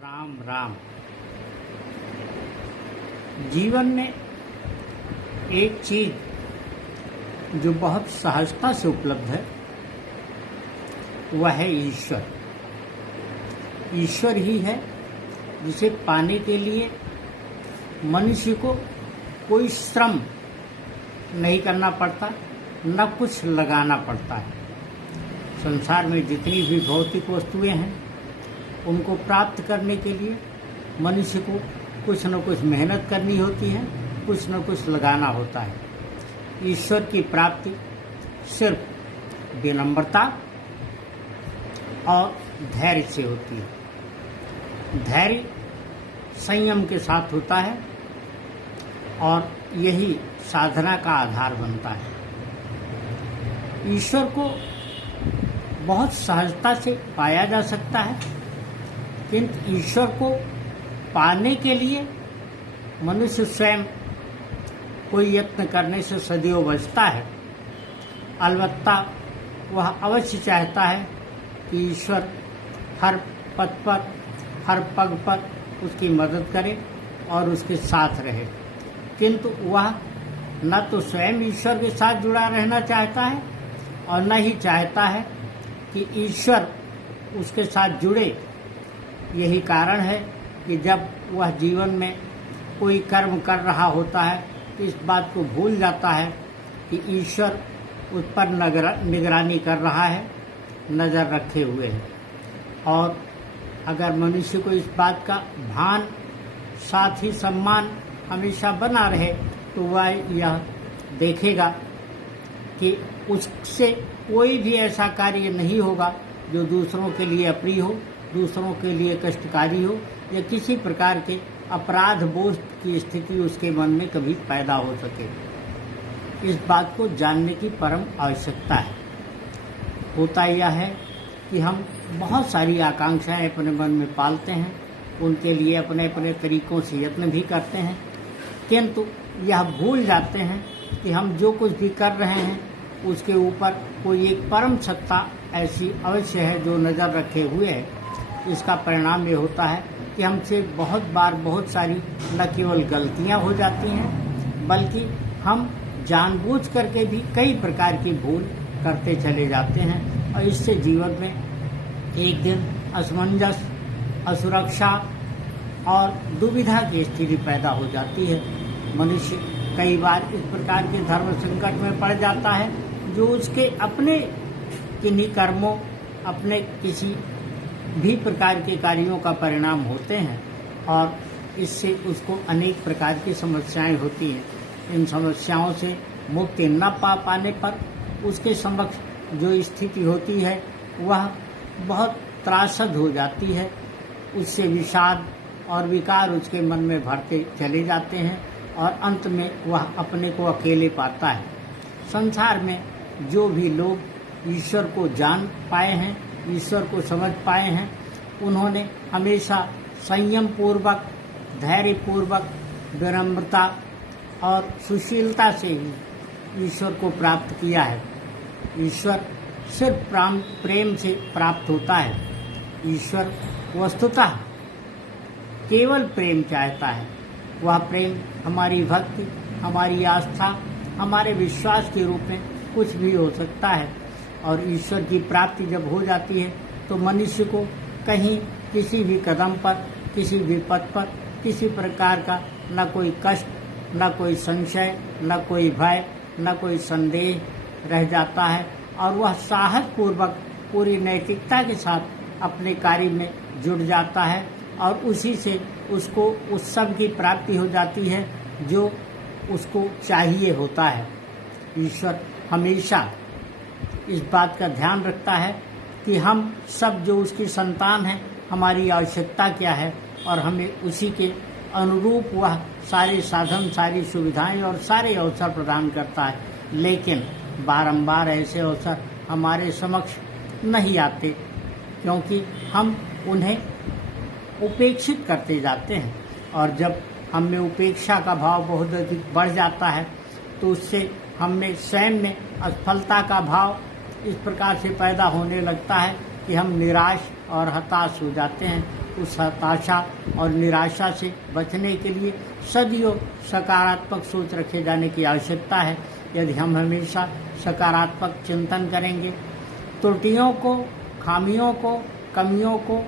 राम राम। जीवन में एक चीज जो बहुत सहजता से उपलब्ध है वह है ईश्वर। ईश्वर ही है जिसे पाने के लिए मनुष्य को कोई श्रम नहीं करना पड़ता, न कुछ लगाना पड़ता है। संसार में जितनी भी भौतिक वस्तुएं हैं उनको प्राप्त करने के लिए मनुष्य को कुछ न कुछ मेहनत करनी होती है, कुछ न कुछ लगाना होता है। ईश्वर की प्राप्ति सिर्फ विनम्रता और धैर्य से होती है। धैर्य संयम के साथ होता है और यही साधना का आधार बनता है। ईश्वर को बहुत सहजता से पाया जा सकता है, किंतु ईश्वर को पाने के लिए मनुष्य स्वयं कोई यत्न करने से सदैव बचता है। अलबत्ता वह अवश्य चाहता है कि ईश्वर हर पथ पर, हर पग पर उसकी मदद करे और उसके साथ रहे, किंतु वह न तो स्वयं ईश्वर के साथ जुड़ा रहना चाहता है और न ही चाहता है कि ईश्वर उसके साथ जुड़े। यही कारण है कि जब वह जीवन में कोई कर्म कर रहा होता है तो इस बात को भूल जाता है कि ईश्वर उस पर निगरानी कर रहा है, नज़र रखे हुए है। और अगर मनुष्य को इस बात का भान, साथ ही सम्मान हमेशा बना रहे तो वह यह देखेगा कि उससे कोई भी ऐसा कार्य नहीं होगा जो दूसरों के लिए अप्रिय हो, दूसरों के लिए कष्टकारी हो या किसी प्रकार के अपराध बोध की स्थिति उसके मन में कभी पैदा हो सके। इस बात को जानने की परम आवश्यकता है। होता यह है कि हम बहुत सारी आकांक्षाएं अपने मन में पालते हैं, उनके लिए अपने अपने तरीकों से यत्न भी करते हैं, किंतु यह भूल जाते हैं कि हम जो कुछ भी कर रहे हैं उसके ऊपर कोई एक परम सत्ता ऐसी अवश्य है जो नज़र रखे हुए है। इसका परिणाम ये होता है कि हमसे बहुत बार बहुत सारी न केवल गलतियां हो जाती हैं, बल्कि हम जानबूझ करके भी कई प्रकार की भूल करते चले जाते हैं और इससे जीवन में एक दिन असमंजस, असुरक्षा और दुविधा की स्थिति पैदा हो जाती है। मनुष्य कई बार इस प्रकार के धर्म संकट में पड़ जाता है जो उसके अपने किन्हीं कर्मों, अपने किसी भी प्रकार के कार्यों का परिणाम होते हैं और इससे उसको अनेक प्रकार की समस्याएं होती हैं। इन समस्याओं से मुक्ति न पा पाने पर उसके समक्ष जो स्थिति होती है वह बहुत त्रासद हो जाती है। उससे विषाद और विकार उसके मन में भरते चले जाते हैं और अंत में वह अपने को अकेले पाता है। संसार में जो भी लोग ईश्वर को जान पाए हैं, ईश्वर को समझ पाए हैं, उन्होंने हमेशा संयम पूर्वक, धैर्य पूर्वक, विनम्रता और सुशीलता से ही ईश्वर को प्राप्त किया है। ईश्वर सिर्फ प्रेम से प्राप्त होता है। ईश्वर वस्तुतः केवल प्रेम चाहता है। वह प्रेम हमारी भक्ति, हमारी आस्था, हमारे विश्वास के रूप में कुछ भी हो सकता है। और ईश्वर की प्राप्ति जब हो जाती है तो मनुष्य को कहीं किसी भी कदम पर, किसी भी पथ पर किसी प्रकार का न कोई कष्ट, न कोई संशय, न कोई भय, न कोई संदेह रह जाता है और वह साहस पूर्वक पूरी नैतिकता के साथ अपने कार्य में जुट जाता है और उसी से उसको उस सब की प्राप्ति हो जाती है जो उसको चाहिए होता है। ईश्वर हमेशा इस बात का ध्यान रखता है कि हम सब जो उसकी संतान हैं, हमारी आवश्यकता क्या है और हमें उसी के अनुरूप वह सारे साधन, सारी सुविधाएं और सारे अवसर प्रदान करता है। लेकिन बारंबार ऐसे अवसर हमारे समक्ष नहीं आते क्योंकि हम उन्हें उपेक्षित करते जाते हैं और जब हम में उपेक्षा का भाव बहुत अधिक बढ़ जाता है तो उससे हम में स्वयं में असफलता का भाव इस प्रकार से पैदा होने लगता है कि हम निराश और हताश हो जाते हैं उस हताशा और निराशा से बचने के लिए सदियों सकारात्मक सोच रखे जाने की आवश्यकता है। यदि हम हमेशा सकारात्मक चिंतन करेंगे, त्रुटियों को, खामियों को, कमियों को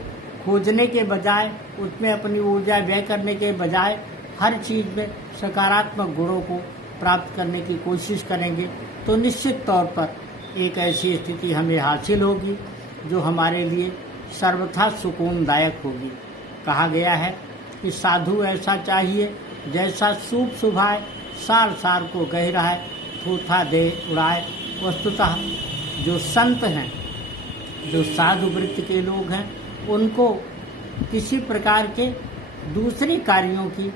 खोजने के बजाय, उसमें अपनी ऊर्जा व्यय करने के बजाय हर चीज़ में सकारात्मक गुणों को प्राप्त करने की कोशिश करेंगे, तो निश्चित तौर पर एक ऐसी स्थिति हमें हासिल होगी जो हमारे लिए सर्वथा सुकूनदायक होगी। कहा गया है कि साधु ऐसा चाहिए जैसा सूप सुभाए, सार सार को गहराए, थूथा दे उड़ाए। वस्तुतः जो संत हैं, जो साधु वृत्ति के लोग हैं, उनको किसी प्रकार के दूसरे कार्यों की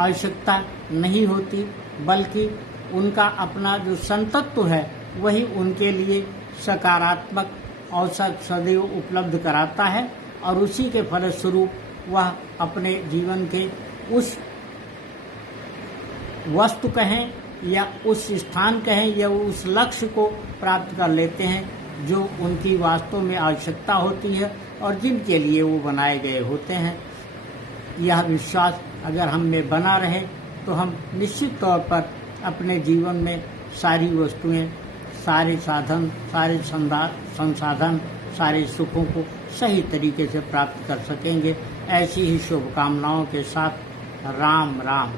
आवश्यकता नहीं होती, बल्कि उनका अपना जो संतत्व है वही उनके लिए सकारात्मक अवसर सदैव उपलब्ध कराता है, और उसी के फलस्वरूप वह अपने जीवन के उस वस्तु कहें या उस स्थान कहें या उस लक्ष्य को प्राप्त कर लेते हैं जो उनकी वास्तव में आवश्यकता होती है और जिनके लिए वो बनाए गए होते हैं। यह विश्वास अगर हम में बना रहे तो हम निश्चित तौर पर अपने जीवन में सारी वस्तुएं, सारे साधन, सारे संसाधन, सारे सुखों को सही तरीके से प्राप्त कर सकेंगे। ऐसी ही शुभकामनाओं के साथ राम राम।